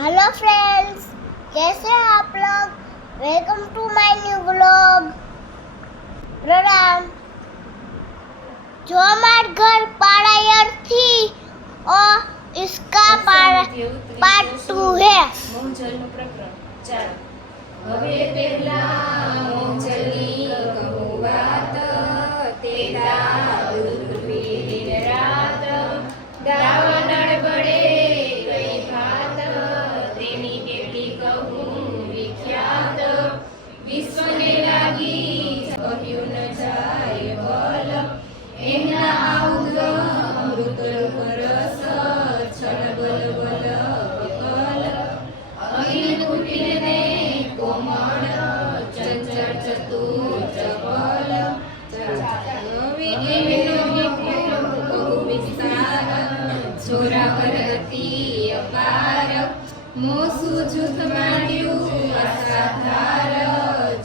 Hello friends, कैसे हैं आप लोग। Welcome to my new vlog. प्रणाम। जो हमारे घर पाड़ायर थी और इसका पार्ट 2 है। મોહનજલનું પ્રકરણ 4 હવે પહેલા મોહનજલની કહું વાત તે દારૂપી દિન રાત દાવનળ બળે ગઈ ભાત તેની કેટલી કહું વિખ્યાત વિશ્વને લાગી કહ્યું ન જાય બલ એમના આઉદ અમૃત રસ છલ બલ બલ બકલ અહિલ કુટીરને કોમળ ચંચળ ચતુર ચપલ બહુ વિસ્તાર છોરા પર અતિ અપાર મોસું જૂથ માંડ્યું અસાધાર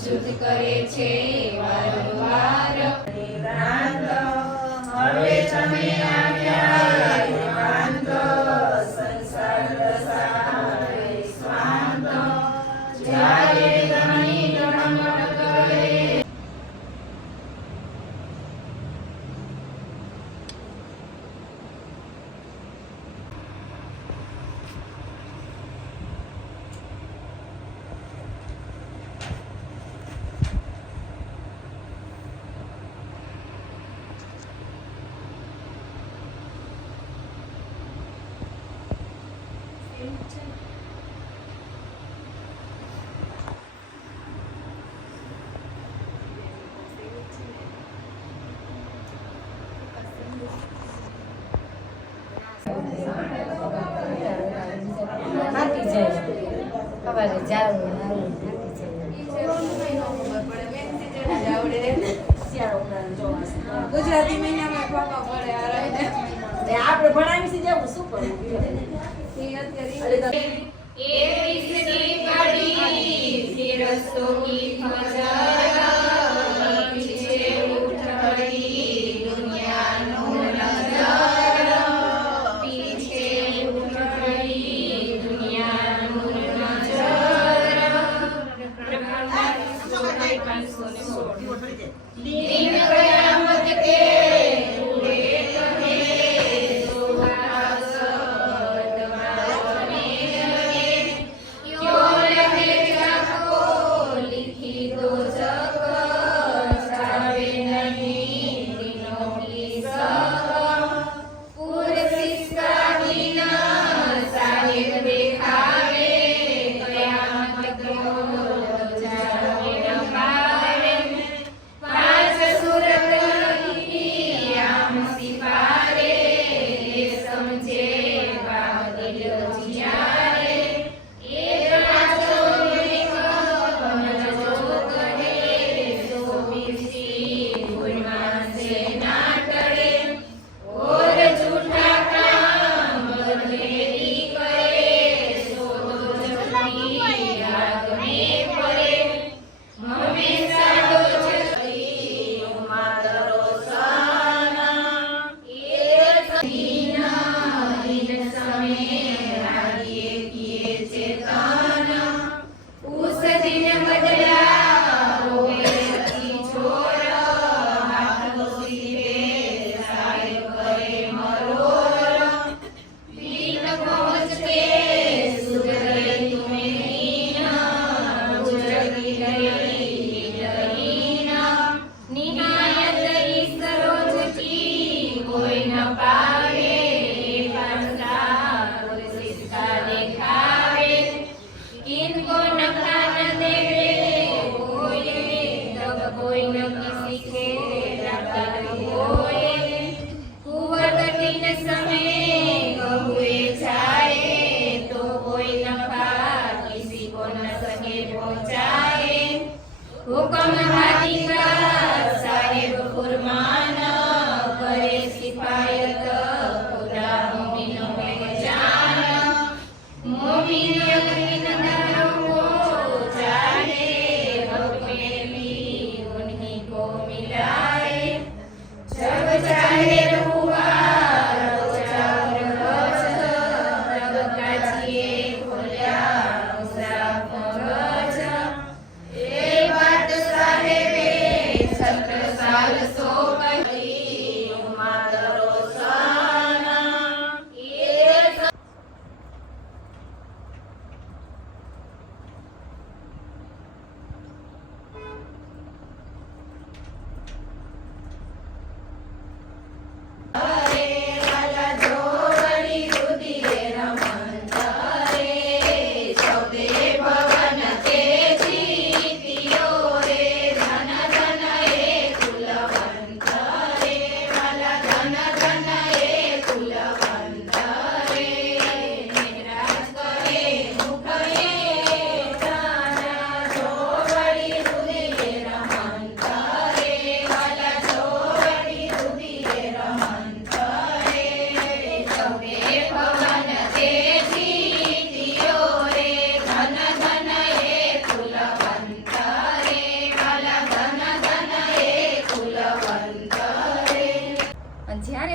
જૂથ કરે છે વારંવાર હવે તમે આવ્યા એકાંત સંસાર દશાએ સ્વાંત જ્યારે ધણી ગણમણ કરે સવારે જાવું ગુજરાતી મહિનામાં પાપા પડે આપણે ભણાવી જવું શું કરવું રસ્તો કી ફજર પીછે ઉઠ ખડી દુનિયાનો નજર પીછે ઉઠ ખડી દુનિયાનો નજર दिन कयामत के उड़े कहे सुहासत बावने लगे क्यों रहे जाको लिखी दो जग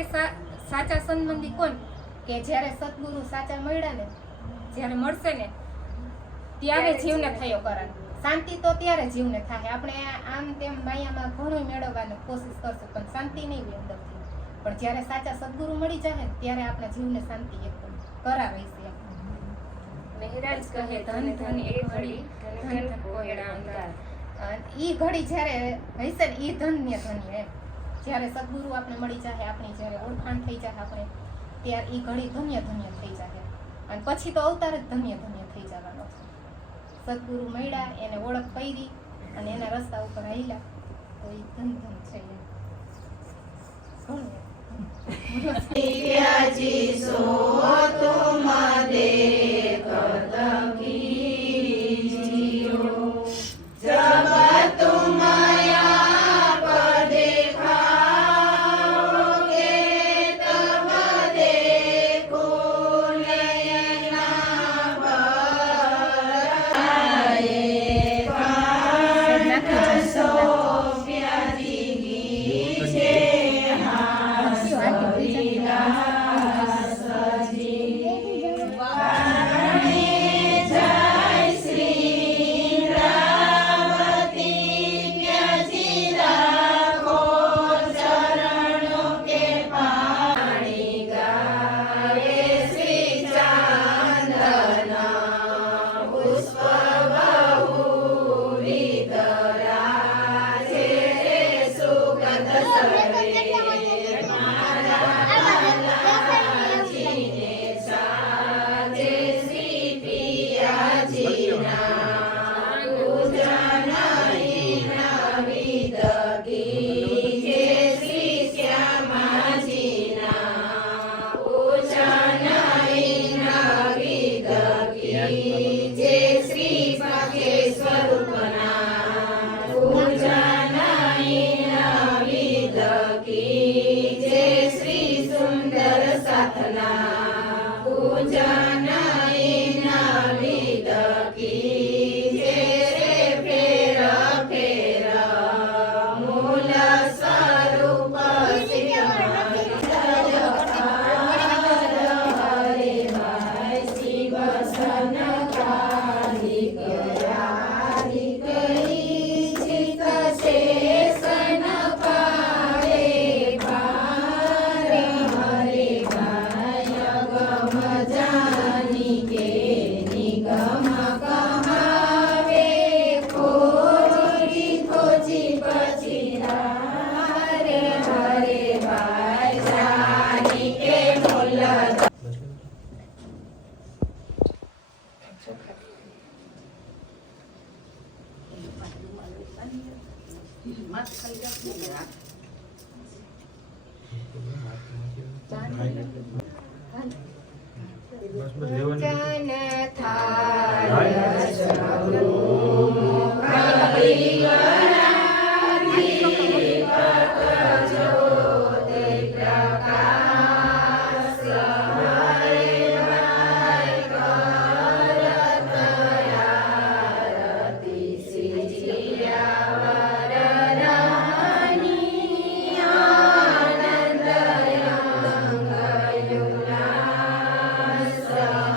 ત્યારે સાચા સંબંધી કોણ કે જ્યારે સદગુરુ સાચા મળ્યા ને, જ્યારે મળશે ને ત્યારે જીવને થયો કરાર. શાંતિ તો ત્યારે જીવને થાય. આપણે આમ તેમ માયામાં ઘણું મેળવવાની કોશિશ કરશું પણ શાંતિ નહીં હોય અંદરથી. પણ જ્યારે સાચા સદગુરુ મળી જાય ને ત્યારે આપણા જીવને શાંતિ એકદમ કરાર રહેશે. મહેરાજ કહે ધન ધન એ ઘડી ધન ધન કોયડા અંધાર. ઈ ઘડી જ્યારે હશે ને ઈ ધન્ય ધન્ય એમ. જ્યારે સદગુરુ આપણે મળી જાય, આપણી જ્યારે ઓળખાણ થઈ જાય આપણે, ત્યારે ઈ ઘડી ધન્ય ધન્ય થઈ જાય. અને પછી તો અવતાર જ ધન્ય ધન્ય થઈ જવાનો છે. સદગુરુ મળ્યા, એને ઓળખ કરી અને એના રસ્તા ઉપર હાલ્યા તો ઈ ધન ધન છે એમ. ઘણું એમ. જી સો તુમ देखत कीजियो जब तुम आप देखाओगे तब देखो नयना भराए सोफिया जी गीचे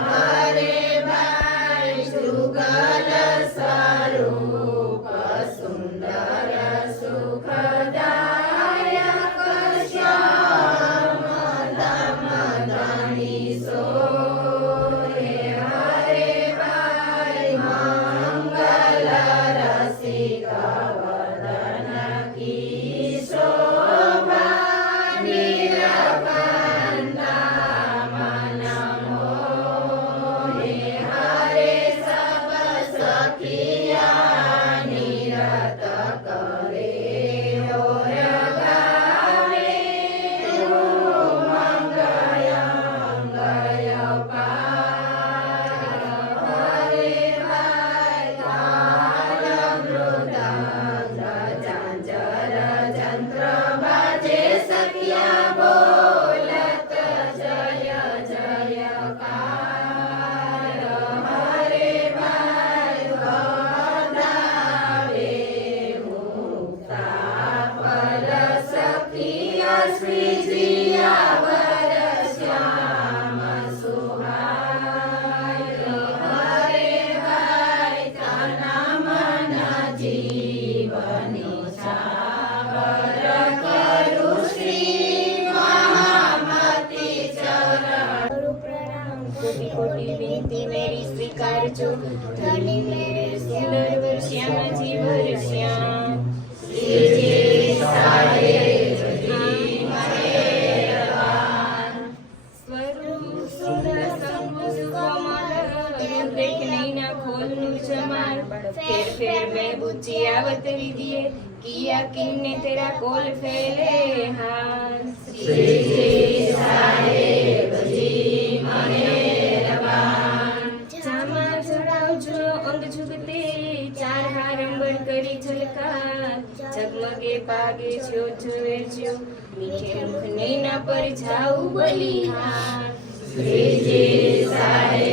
સહાય કરું પ્રણામ કોટી કોટી વિનતી મેરી સ્વીકારજો ધણી મેરે સુંદર વર્ષ્યામાં વર્ષ્યા સ્વરૂપ સુંદર સંબુધ કમલ રૂપરેખ નૈના ખોલનું જમાલ ફેર ફેર મેં બુચી આવત વિધિએ કિયા કિન્ને તેરા કોલ ફેલે હાર જામા ચડાવજો અંગ ઝુકતે ચાર હાર અંબર કરી ઝલકાર ઝગમગે પાગે છો જોવે જો મીઠે મુખ નૈના પર જાઉં બલિહાર શ્રીજી સાડે